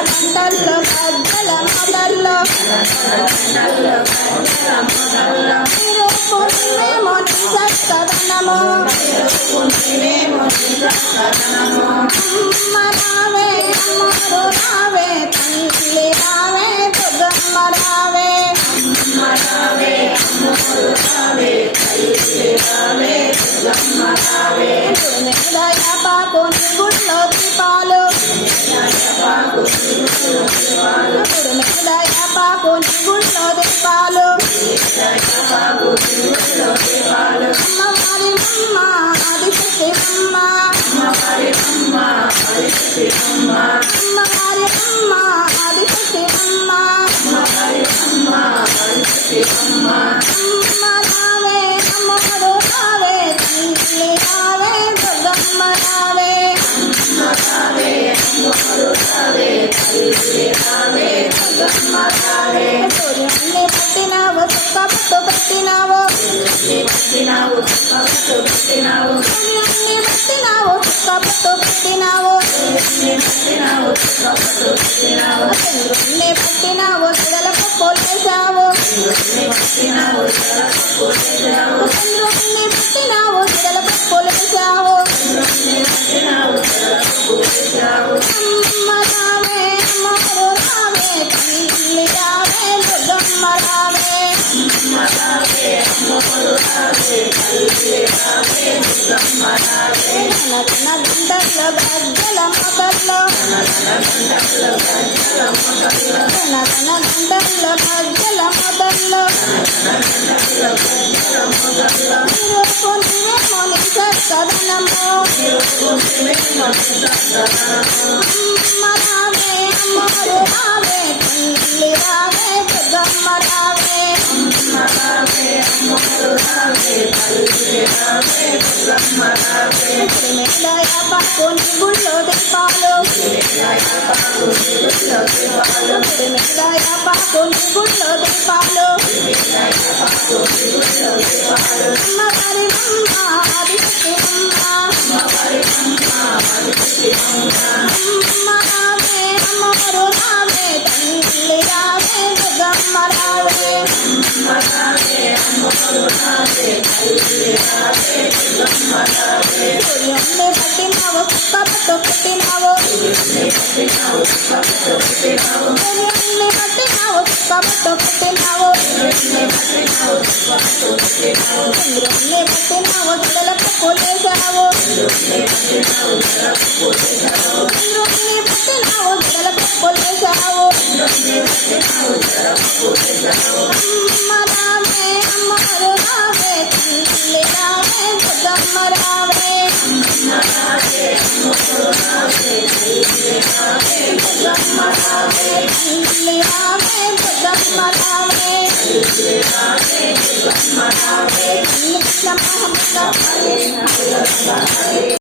పంటల్లో గజ్జల మొదల్లో నిరూపునివేమో నీ చక్కదనము అమ్మ రావే అమ్మరు రావే తల్లి రావే దుర్గమ్మ రావే పాకుని గుళ్ళో దీపాలు పాకుని గుళ్ళో దీపాలు అమ్మవారి అమ్మ ఆదిశక్తి అమ్మ అమ్మవారి అమ్మ ఆదిశక్తి అమ్మ అమ్మ రావే అమ్మడు రావే తల్లి రావే దుర్గమ్మ రావే సూర్యుడిని పట్టినావు చుక్కపట్టు పెట్టినావు సూర్యుడిని పట్టినావు చుక్కపట్టు పెట్టినావు చంద్రుడిని పట్టినావు చెదలకు పోలేశావు చంద్రుడిని పట్టినావు చెదలకు పోలేశావు అమ్మ రావే అమ్మరు రావే తల్లి రావే దుర్గమ్మ రావే గంటల్లో గజ్జల మొదల్లో గంటల్లో గజ్జల మొదల్లో నిరూపునివేమో నీ చక్కదనము అమ్మ రావే అమ్మరు రావే తల్లి రావే దుర్గమ్మ రావే పాకుని గుళ్ళో దీపాలు పాకుని గుళ్ళో దీపాలు అమ్మవారి అమ్మ ఆదిశక్తి అమ్మ రావే అమ్మరు రావే తల్లి రావే దుర్గమ్మ రావే సూర్యుడిని పట్టినావు చుక్కపట్టు పెట్టినావు సూర్యుడిని పట్టినావు చుక్కపట్టు పెట్టినావు చంద్రుడిని పట్టినావు చెదలకు పోలేశావు చంద్రుడిని పట్టినావు చెదలకు పోలేశావు అమ్మ రావే అమ్మరు రావే తల్లి రావే దుర్గమ్మ రావే తల్లి రావే దుర్గమ్మ రావే కృష్ణ మహమ్మద